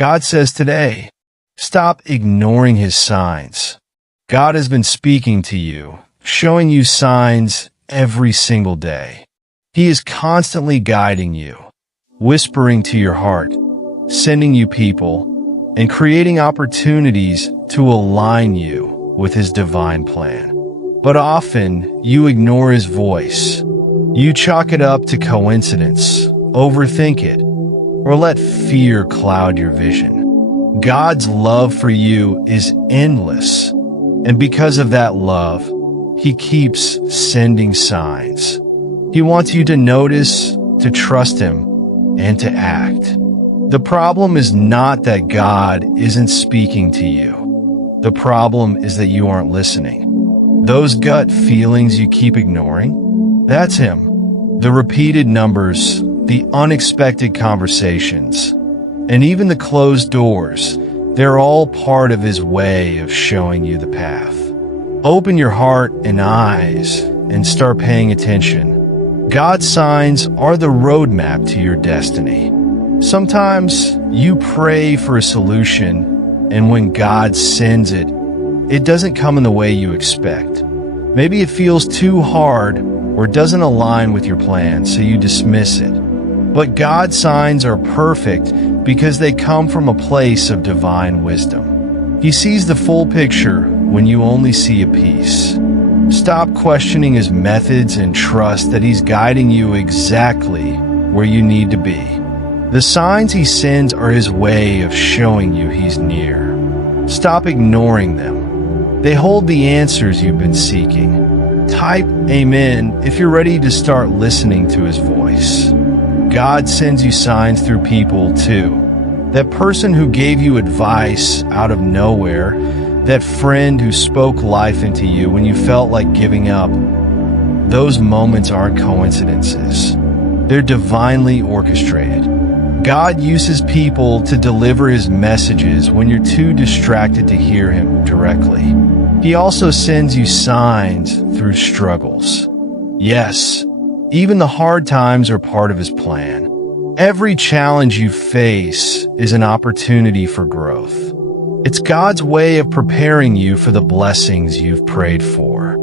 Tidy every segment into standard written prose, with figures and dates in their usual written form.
God says today, stop ignoring his signs. God has been speaking to you, showing you signs every single day. He is constantly guiding you, whispering to your heart, sending you people, and creating opportunities to align you with his divine plan. But often, you ignore his voice. You chalk it up to coincidence, overthink it, or let fear cloud your vision. God's love for you is endless, and because of that love, he keeps sending signs. He wants you to notice, to trust him, and to act. The problem is not that God isn't speaking to you. The problem is that you aren't listening. Those gut feelings you keep ignoring, that's him. The repeated numbers, the unexpected conversations, and even the closed doors, they're all part of his way of showing you the path. Open your heart and eyes and start paying attention. God's signs are the roadmap to your destiny. Sometimes you pray for a solution, and when God sends it, it doesn't come in the way you expect. Maybe it feels too hard or doesn't align with your plan, so you dismiss it. But God's signs are perfect because they come from a place of divine wisdom. He sees the full picture when you only see a piece. Stop questioning his methods and trust that he's guiding you exactly where you need to be. The signs he sends are his way of showing you he's near. Stop ignoring them. They hold the answers you've been seeking. Type Amen if you're ready to start listening to his voice. God sends you signs through people too. That person who gave you advice out of nowhere, that friend who spoke life into you when you felt like giving up. Those moments aren't coincidences. They're divinely orchestrated. God uses people to deliver his messages when you're too distracted to hear him directly. He also sends you signs through struggles. Yes, even the hard times are part of his plan. Every challenge you face is an opportunity for growth. It's God's way of preparing you for the blessings you've prayed for.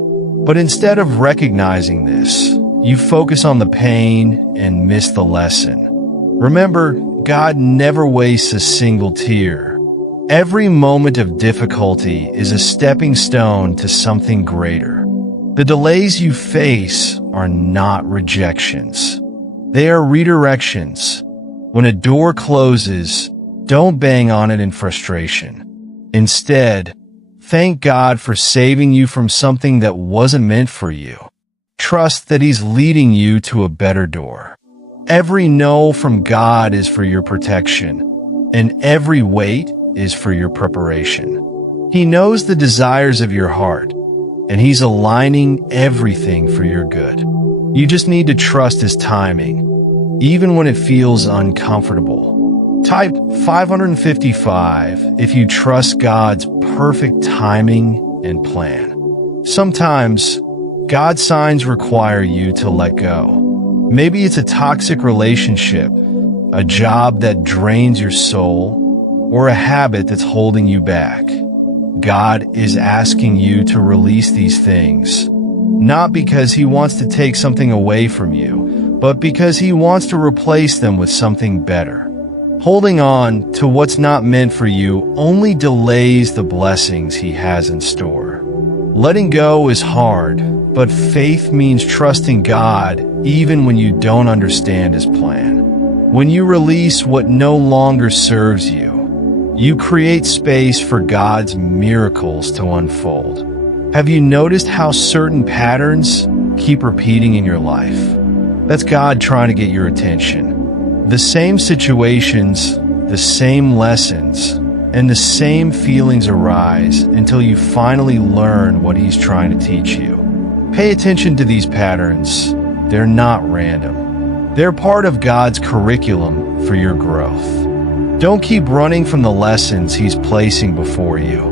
But instead of recognizing this, you focus on the pain and miss the lesson. Remember, God never wastes a single tear. Every moment of difficulty is a stepping stone to something greater. The delays you face are not rejections. They are redirections. When a door closes, don't bang on it in frustration. Instead, thank God for saving you from something that wasn't meant for you. Trust that he's leading you to a better door. Every no from God is for your protection, and every wait is for your preparation. He knows the desires of your heart, and he's aligning everything for your good. You just need to trust his timing, even when it feels uncomfortable. Type 555 if you trust God's perfect timing and plan. Sometimes, God's signs require you to let go. Maybe it's a toxic relationship, a job that drains your soul, or a habit that's holding you back. God is asking you to release these things, not because he wants to take something away from you, but because he wants to replace them with something better. Holding on to what's not meant for you only delays the blessings he has in store. Letting go is hard, but faith means trusting God even when you don't understand his plan. When you release what no longer serves you, you create space for God's miracles to unfold. Have you noticed how certain patterns keep repeating in your life? That's God trying to get your attention. The same situations, the same lessons, and the same feelings arise until you finally learn what he's trying to teach you. Pay attention to these patterns. They're not random. They're part of God's curriculum for your growth. Don't keep running from the lessons he's placing before you.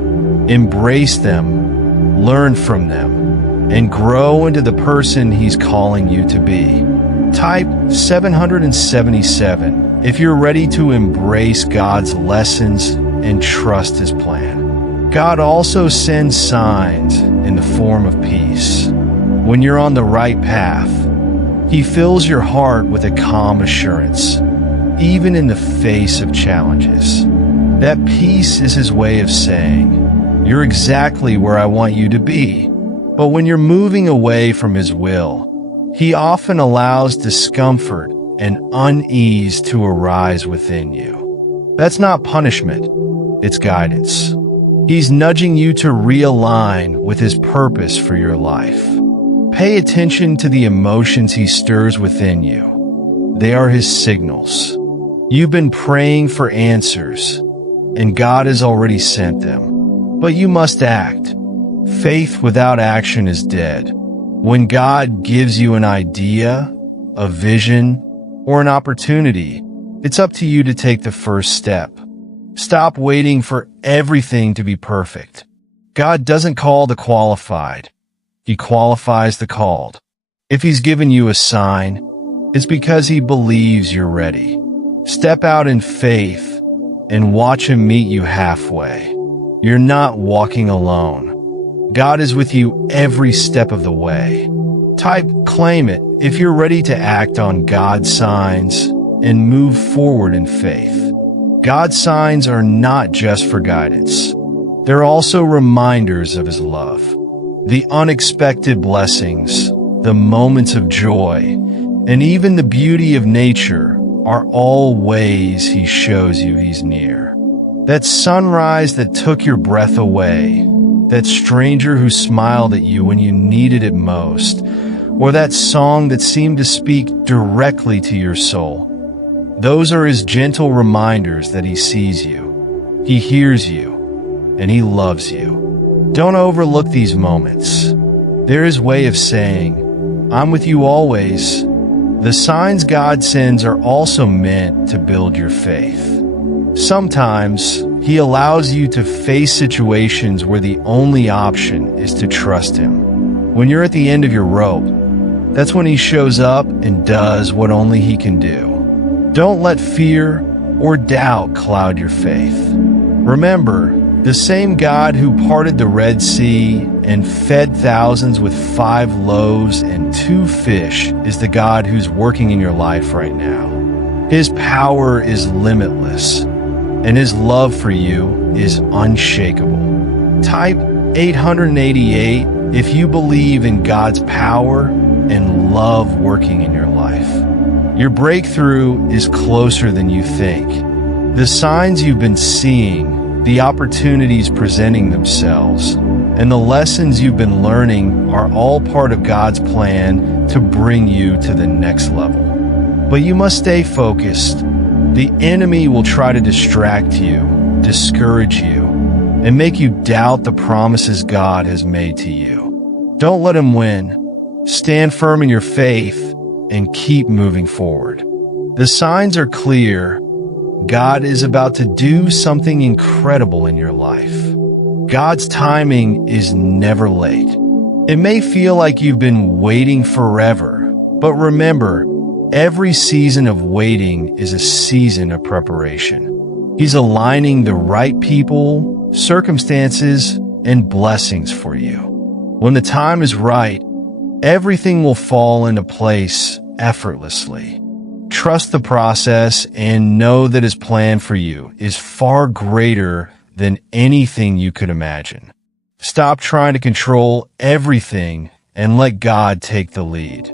Embrace them, learn from them, and grow into the person he's calling you to be. Type 777 if you're ready to embrace God's lessons and trust His plan. God also sends signs in the form of peace. When you're on the right path, He fills your heart with a calm assurance, even in the face of challenges. That peace is His way of saying, "You're exactly where I want you to be." But when you're moving away from His will, He often allows discomfort and unease to arise within you. That's not punishment, it's guidance. He's nudging you to realign with His purpose for your life. Pay attention to the emotions He stirs within you. They are His signals. You've been praying for answers, and God has already sent them. But you must act. Faith without action is dead. When God gives you an idea, a vision, or an opportunity, it's up to you to take the first step. Stop waiting for everything to be perfect. God doesn't call the qualified. He qualifies the called. If He's given you a sign, it's because He believes you're ready. Step out in faith and watch Him meet you halfway. You're not walking alone. God is with you every step of the way. Type "claim it" if you're ready to act on God's signs and move forward in faith. God's signs are not just for guidance. They're also reminders of His love. The unexpected blessings, the moments of joy, and even the beauty of nature are all ways He shows you He's near. That sunrise that took your breath away, that stranger who smiled at you when you needed it most, or that song that seemed to speak directly to your soul. Those are His gentle reminders that He sees you, He hears you, and He loves you. Don't overlook these moments. They're His way of saying, "I'm with you always." The signs God sends are also meant to build your faith. Sometimes He allows you to face situations where the only option is to trust Him. When you're at the end of your rope, that's when He shows up and does what only He can do. Don't let fear or doubt cloud your faith. Remember, the same God who parted the Red Sea and fed thousands with 5 loaves and 2 fish is the God who's working in your life right now. His power is limitless, and His love for you is unshakable. Type 888 if you believe in God's power and love working in your life. Your breakthrough is closer than you think. The signs you've been seeing, the opportunities presenting themselves, and the lessons you've been learning are all part of God's plan to bring you to the next level. But you must stay focused. The enemy will try to distract you, discourage you, and make you doubt the promises God has made to you. Don't let him win. Stand firm in your faith and keep moving forward. The signs are clear. God is about to do something incredible in your life. God's timing is never late. It may feel like you've been waiting forever, but remember, every season of waiting is a season of preparation. He's aligning the right people, circumstances, and blessings for you. When the time is right, everything will fall into place effortlessly. Trust the process and know that His plan for you is far greater than anything you could imagine. Stop trying to control everything and let God take the lead.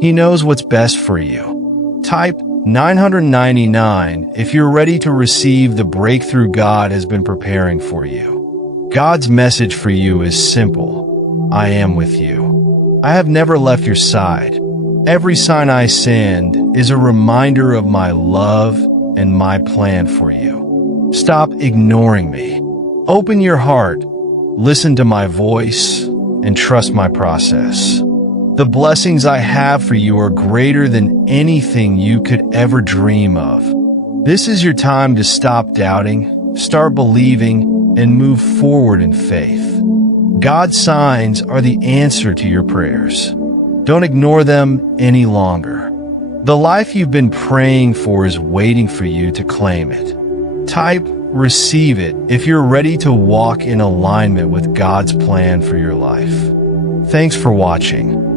He knows what's best for you. Type 999 if you're ready to receive the breakthrough God has been preparing for you. God's message for you is simple. I am with you. I have never left your side. Every sign I send is a reminder of my love and my plan for you. Stop ignoring me. Open your heart, listen to my voice, and trust my process. The blessings I have for you are greater than anything you could ever dream of. This is your time to stop doubting, start believing, and move forward in faith. God's signs are the answer to your prayers. Don't ignore them any longer. The life you've been praying for is waiting for you to claim it. Type "receive it" if you're ready to walk in alignment with God's plan for your life. Thanks for watching.